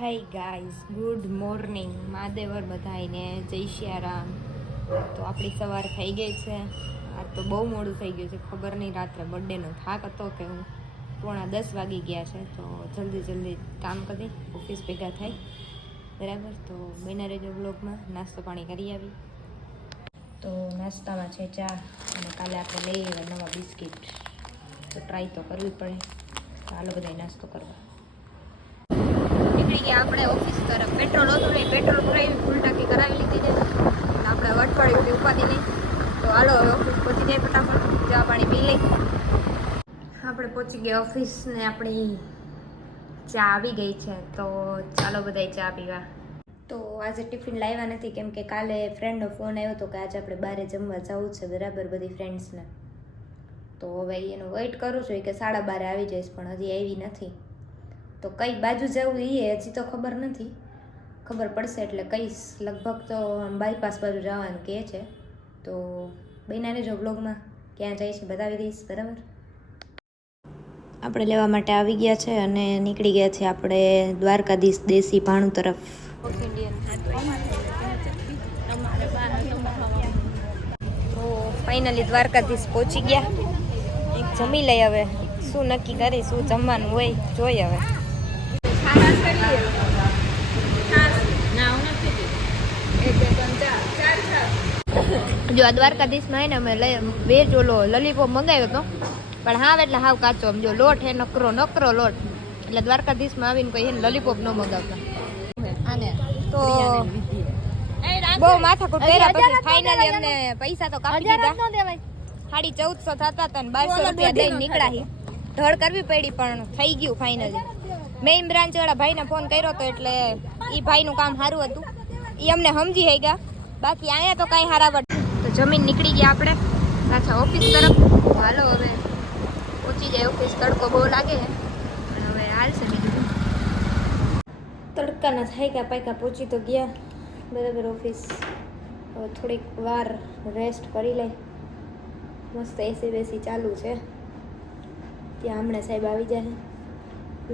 હાય guys good morning મહાદેવર બધાઈને જય સિયારામ તો આપણી સવાર થઈ ગઈ છે. આ તો બહુ મોડું થઈ ગયું છે. ખબર નહીં, રાત્રે બર્થડેનો થાક હતો કે હું પોણા દસ વાગી ગયા છે. તો જલ્દી જલ્દી કામ કરી ઓફિસ ભેગા થાય. બરાબર? તો બના રેજો બ્લોગમાં નાસ્તો પાણી કરી આવી. તો નાસ્તામાં છે ચા અને કાલે આપણે લઈ આવ્યા નવા બિસ્કિટ. તો ટ્રાય તો કરવી પડે. ચાલો બધા નાસ્તો કરવા. નીકળી ગયા આપણે ઓફિસ તરફ. પેટ્રોલ હતું નહીં, પેટ્રોલ ભરાવી ફૂલ ટાંકી કરાવી લીધી છે. આપણે અઠવાડિયું ઉપાધી નહીં. તો હાલો હવે ઓફિસ પહોંચી જાય ફટાફટ. ચા પાણી પી લઈ. આપણે પહોંચી ગયા ઓફિસ ને આપણી ચા આવી ગઈ છે. તો ચાલો બધાય ચા પીવા. તો આજે ટિફિન લાવ્યા નથી, કેમ કે કાલે ફ્રેન્ડનો ફોન આવ્યો હતો કે આજે આપણે બહાર જમવા જવું છે બરાબર બધી ફ્રેન્ડ્સને તો હવે એનું વેઇટ કરું છું કે સાડા બારે આવી જઈશ, પણ હજી આવી નથી. તો કઈ બાજુ જવું એ હજી તો ખબર નથી. ખબર પડશે એટલે કહીશ લગભગ તો બાયપાસ બાજુ જવાનું કહે છે. તો બહેનાને જો બ્લોગમાં ક્યાં જાય છે બતાવી દઈશ, બરાબર? આપણે લેવા માટે આવી ગયા છે અને નીકળી ગયા છે આપણે દ્વારકાધીશ દેશી ભાણું તરફ. ફાઇનલી દ્વારકાધીશ પહોંચી ગયા. જમી લઈ હવે. શું નક્કી કરી, શું જમવાનું હોય, જોઈ હવે. જો આ દ્વારકાધીશમાં હે ને અમે લઈ વેજ ઓલો લલીપોપ મંગાવ્યો હતો પણ હાવ એટલે હાવ કાચો આમ જો લોટ હે નકરો નકરો લોટ. એટલે દ્વારકાધીશમાં આવીને કોઈ એને લલીપોપ ન મંગાવતા. તો બહુ માથાકૂટ કર્યા પછી ફાઇનલી અમને પૈસા તો કાપી દીધા. સાડી ચૌદસો થતા હતા ને બારસો રૂપિયા દઈને નીકળ્યા ઢળ કરવી પડી પણ થઈ ગયું ફાઇનલી મેં ઇમરાન વાળા ભાઈને ફોન કર્યો હતો એટલે એ ભાઈનું કામ સારું હતું. એ અમને સમજી હઈ ગયા બાકી અહીંયા તો કાંઈ સારા વટ તો જમીન નીકળી ગયા આપણે. પાછા ઓફિસ તરફ. હાલો હવે પહોંચી જાય ઓફિસ તડકો બહુ લાગે છે. હવે હાલશે બીજું તડકાના થાયકા પાયકા પહોંચી તો ગયા. બરાબર ઓફિસ હવે થોડીક વાર રેસ્ટ કરી લઈ મસ્ત એસી બેસી ચાલુ છે. ત્યાં હમણાં સાહેબ આવી જાય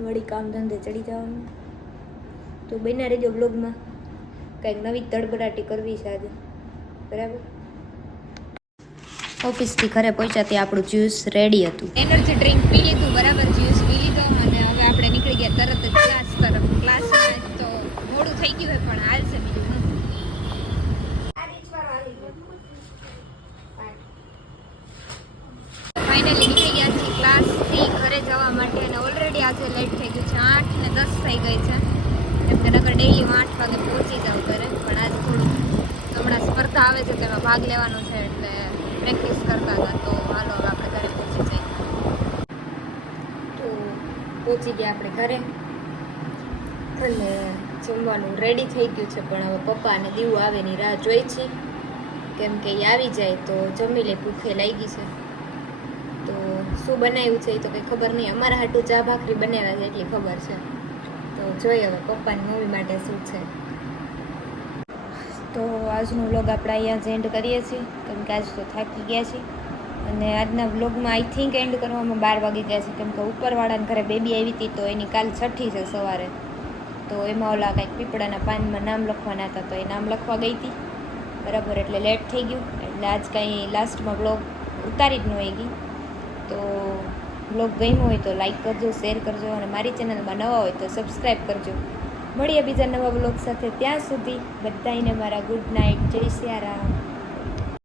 વળી કામ ધંધે ચડી જવાનું. તો બન્યા રહેજો બ્લોગમાં કંઈક નવી તડબડાટી કરવી છે આજે. બરાબર? ઓફિસથી ઘરે પહોંચ્યા ત્યાં આપણું જ્યુસ રેડી હતું. એનર્જી ડ્રિંક પી લીધું, બરાબર જ્યુસ પી લીધો અને હવે આપણે નીકળી ગયા તરત જ ક્લાસ તરફ ક્લાસમાં તો મોડું થઈ ગયું હોય પણ હાલશે બીજું શું. ફાઇનલી નીકળી ગયા છીએ ક્લાસથી ઘરે જવા માટે અને ઓલરેડી આજે લેટ થઈ ગયું છે આઠ ને દસ થઈ ગઈ છે. કેમ કે નગર હું આઠ વાગે પહોંચી જાઉં ઘરે, પણ આજે થોડું હમણાં સ્પર્ધા આવે છે, તેમાં ભાગ લેવાનો છે, એટલે પ્રેક્ટિસ કરતા હતા, તો હાલો હવે આપણે ઘરે પહોંચી જઈએ. તો પહોંચી ગયા આપણે ઘરે. અને જમવાનું રેડી થઈ ગયું છે, પણ હવે પપ્પા અને દીવું આવે ની રાહ જોઈ છે. કેમ કે એ આવી જાય તો જમી લે, ભૂખે લાગી છે. શું બનાવ્યું છે એ તો કંઈ ખબર નહીં. અમારા હાટું ચા ભાખરી બનાવ્યા છે એટલી ખબર છે. તો જોઈએ હવે પપ્પાની મમ્મી માટે શું છે. તો આજનો વ્લોગ આપણે અહીંયા જ એન્ડ કરીએ છીએ. કેમ કે આજ તો થાકી ગયા છીએ. અને આજના વ્લોગમાં આઈ થિંક એન્ડ કરવામાં બાર વાગી ગયા છે. કેમ કે ઉપરવાળાના ઘરે બેબી આવી હતી તો એની કાલ છઠ્ઠી છે સવારે. તો એમાં ઓલા કાંઈક પીપળાના પાનમાં નામ લખવાના હતા તો એ નામ લખવા ગઈ હતી. બરાબર, એટલે લેટ થઈ ગયું. એટલે આજ કાંઈ લાસ્ટમાં બ્લોગ ઉતારી જ ન ગઈ. તો બ્લોગ ગમ્યો હોય તો લાઈક કરજો શેર કરજો અને મારી ચેનલમાં નવા હોય તો સબસ્ક્રાઈબ કરજો. મળીએ બીજા નવા બ્લોગ સાથે ત્યાં સુધી બધાને મારા ગુડ નાઇટ જય સિયારામ